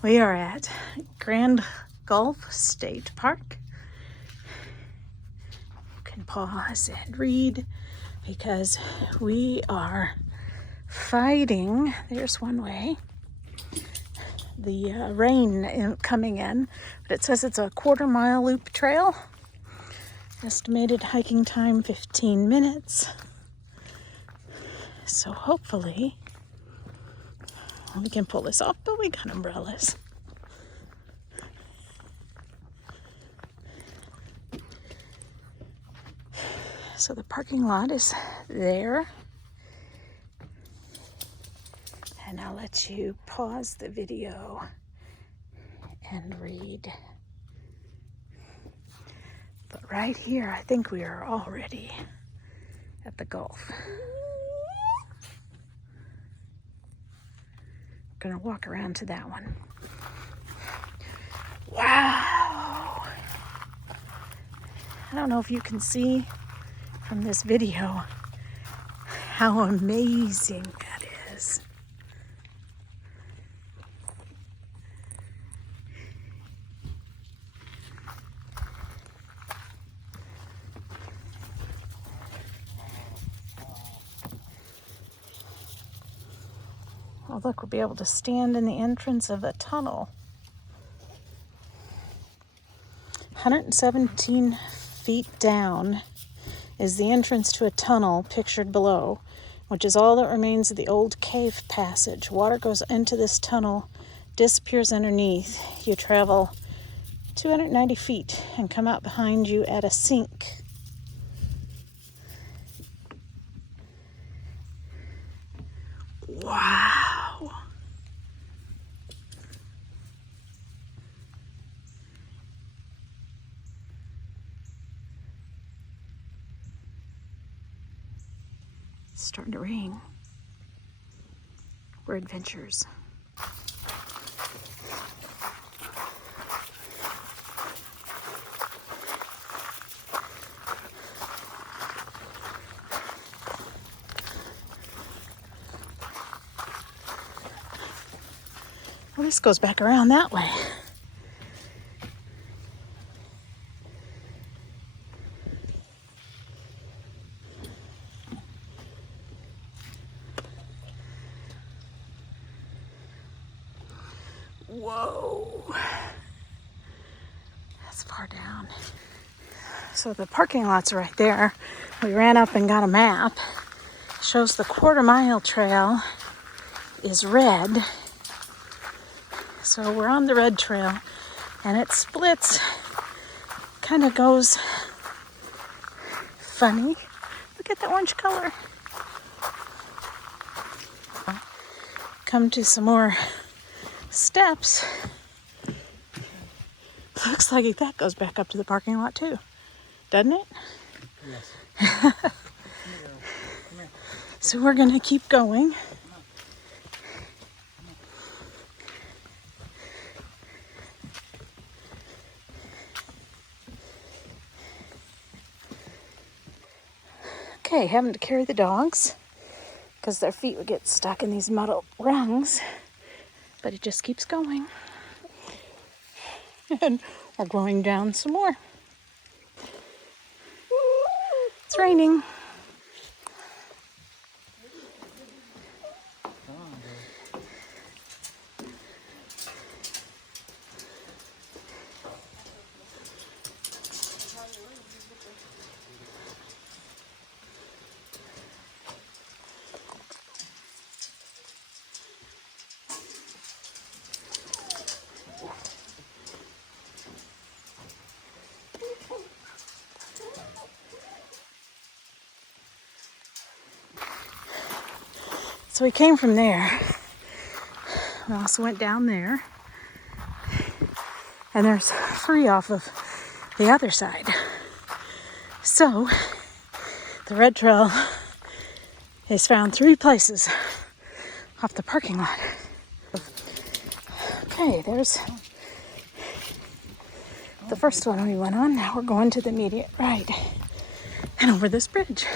We are at Grand Gulf State Park. You can pause and read because we are fighting, there's one way, the rain coming in, but it says it's a 1/4 mile loop trail. Estimated hiking time 15 minutes. So hopefully we can pull this off, but we got umbrellas. So the parking lot is there. And I'll let you pause the video and read. But right here, I think we are already at the Gulf. Gonna walk around to that one. Wow! I don't know if you can see from this video how amazing that is. Oh, look, we'll be able to stand in the entrance of a tunnel. 117 feet down is the entrance to a tunnel pictured below, which is all that remains of the old cave passage. Water goes into this tunnel, disappears underneath. You travel 290 feet and come out behind you at a sink. Wow! It's starting to rain. We're adventurers. Well, this goes back around that way. Whoa. That's far down. So the parking lot's right there. We ran up and got a map. It shows the 1/4 mile trail is red. So we're on the red trail and it splits, kind of goes funny. Look at the orange color. Come to some more steps. Looks like that goes back up to the parking lot too, doesn't it? Yes. So we're gonna keep going. Okay, having to carry the dogs because their feet would get stuck in these metal rungs, but it just keeps going. And we're going down some more. It's raining. So we came from there. We also went down there. And there's 3 off of the other side. So the red trail is found 3 places off the parking lot. Okay, there's the first one we went on. Now we're going to the immediate right and over this bridge.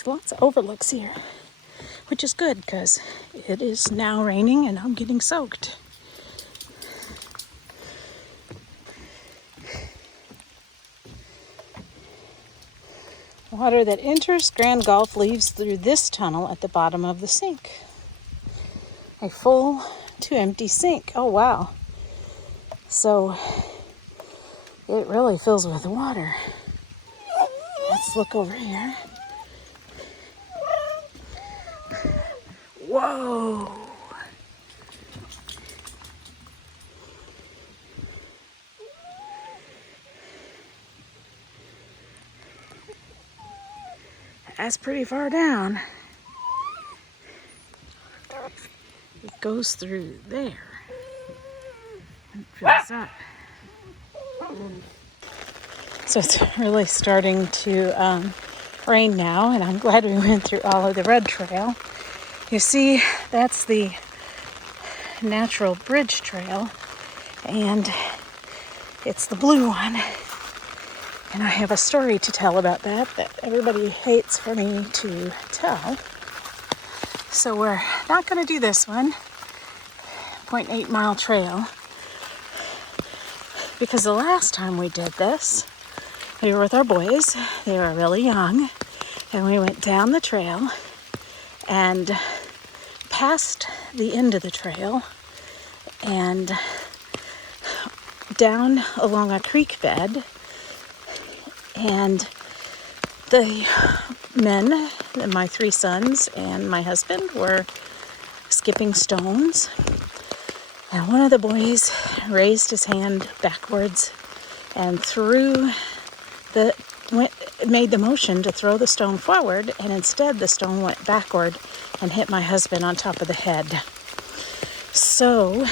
There's lots of overlooks here, which is good because it is now raining and I'm getting soaked. Water that enters Grand Gulf leaves through this tunnel at the bottom of the sink. A full to empty sink. Oh, wow. So it really fills with water. Let's look over here. Whoa. That's pretty far down. It goes through there and fills up. So it's really starting to rain now, and I'm glad we went through all of the red trail. You see, that's the natural bridge trail, and it's the blue one. And I have a story to tell about that everybody hates for me to tell. So we're not going to do this one, 0.8 mile trail, because the last time we did this, we were with our boys. They were really young, and we went down the trail and past the end of the trail and down along a creek bed. And the men, my 3 sons and my husband, were skipping stones. And one of the boys raised his hand backwards and made the motion to throw the stone forward, and instead the stone went backward and hit my husband on top of the head. So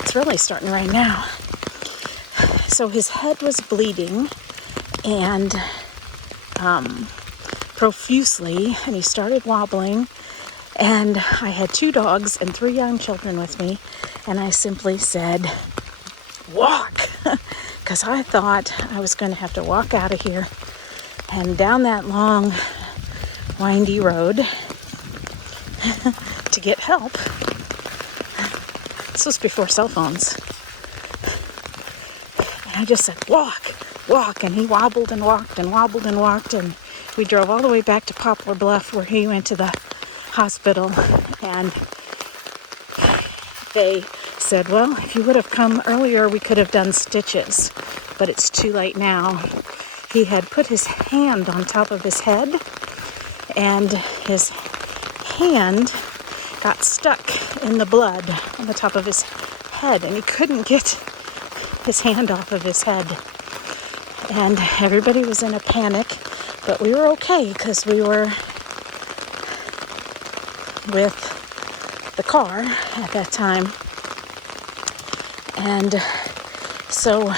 it's really starting right now. So his head was bleeding and profusely, and he started wobbling. And I had 2 dogs and 3 young children with me, and I simply said, walk, because I thought I was going to have to walk out of here and down that long, windy road to get help. This was before cell phones. And I just said, walk, walk, and he wobbled and walked and wobbled and walked, and we drove all the way back to Poplar Bluff, where he went to the hospital, and they said, well, if you would have come earlier, we could have done stitches, but it's too late now. He had put his hand on top of his head, and his hand got stuck in the blood on the top of his head, and he couldn't get his hand off of his head. And everybody was in a panic, but we were okay because we were with the car at that time. And so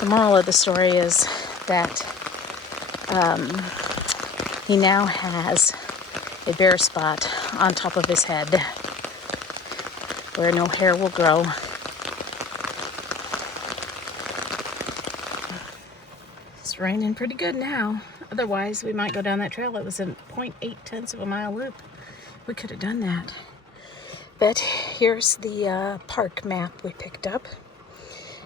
the moral of the story is that he now has a bare spot on top of his head where no hair will grow. It's raining pretty good now. Otherwise, we might go down that trail. It was a 0.8 of a mile loop. We could have done that. But here's the park map we picked up.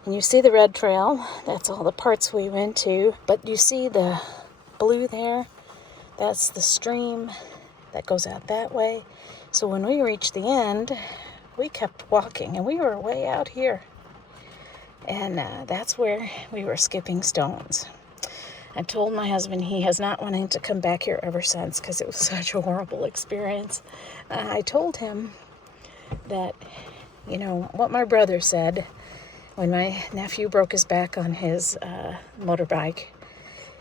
And you see the red trail. That's all the parts we went to. But you see the blue there? That's the stream that goes out that way. So when we reached the end, we kept walking, and we were way out here. And that's where we were skipping stones. I told my husband he has not wanted to come back here ever since because it was such a horrible experience. I told him that, you know, what my brother said when my nephew broke his back on his motorbike.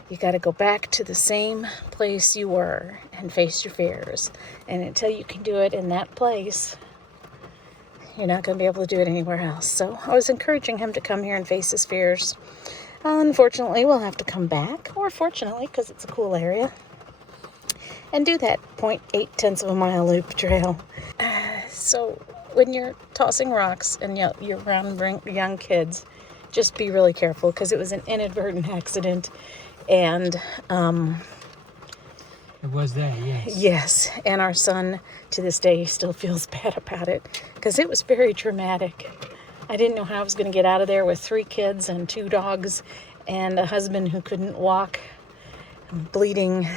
You got to go back to the same place you were and face your fears. And until you can do it in that place, you're not going to be able to do it anywhere else. So I was encouraging him to come here and face his fears. Unfortunately, we'll have to come back, or fortunately, because it's a cool area, and do that 0.8 of a mile loop trail. So when you're tossing rocks and you're around young kids, just be really careful, because it was an inadvertent accident, and It was that, yes. Yes, and our son to this day still feels bad about it because it was very traumatic. I didn't know how I was going to get out of there with 3 kids and 2 dogs and a husband who couldn't walk, bleeding,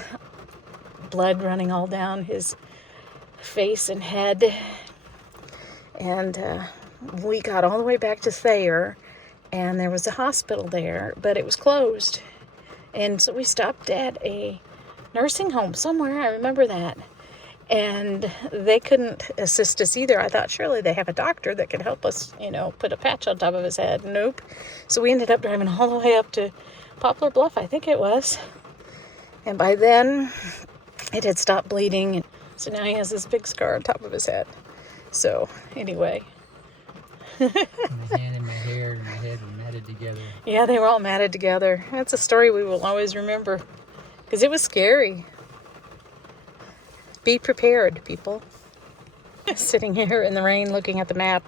blood running all down his face and head. And we got all the way back to Thayer, and there was a hospital there, but it was closed. And so we stopped at a nursing home somewhere, I remember that. And they couldn't assist us either. I thought surely they have a doctor that could help us, put a patch on top of his head. Nope. So we ended up driving all the way up to Poplar Bluff, I think it was. And by then, it had stopped bleeding. So now he has this big scar on top of his head. So, anyway. My hand and my hair and my head were matted together. Yeah, they were all matted together. That's a story we will always remember. Because it was scary. Be prepared, people. Sitting here in the rain looking at the map.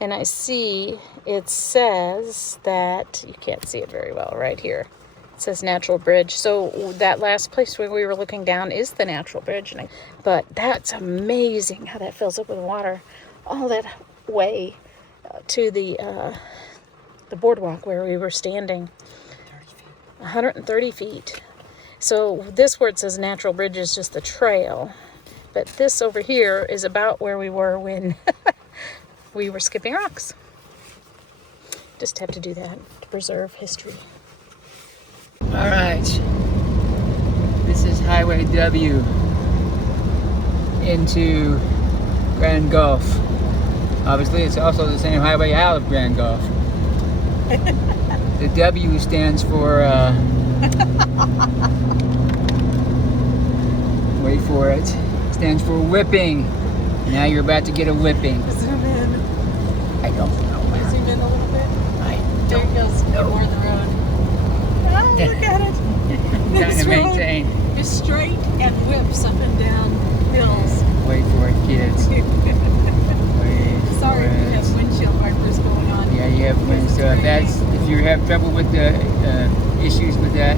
And I see it says that, you can't see it very well right here. It says Natural Bridge. So that last place where we were looking down is the Natural Bridge. But that's amazing how that fills up with water. All that way to the boardwalk where we were standing. 130 feet. So this where it says Natural Bridge is just the trail. But this over here is about where we were when we were skipping rocks. Just have to do that to preserve history. All right. This is Highway W into Grand Gulf. Obviously, it's also the same highway out of Grand Gulf. The W stands for, wait for it, stands for whipping. Now you're about to get a whipping. Zoom in. I don't know. Zoom in a little bit. There it goes. More the road. Oh, look at it. Trying to maintain. It's straight and whips up and down hills. Wait for it, kids. Sorry, we have windshield wipers going on. Yeah, you have wind. So if you have trouble with the issues with that,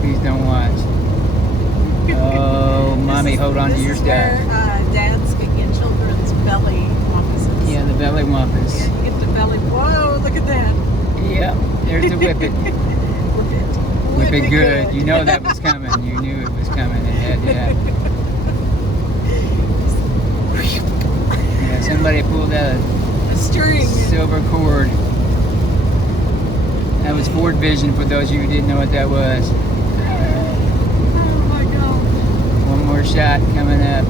please don't watch. Oh, mommy, hold on to your stuff. This is where dads can get children's belly wampuses. Yeah, the belly wampus. Yeah, you get the belly. Whoa, look at that. Yeah, there's the whip it. Whip it good. You know that was coming. You knew it was coming. Yeah. Yeah, somebody pulled out a string. Silver cord. That was Ford Vision for those of you who didn't know what that was. Oh my God. One more shot coming up.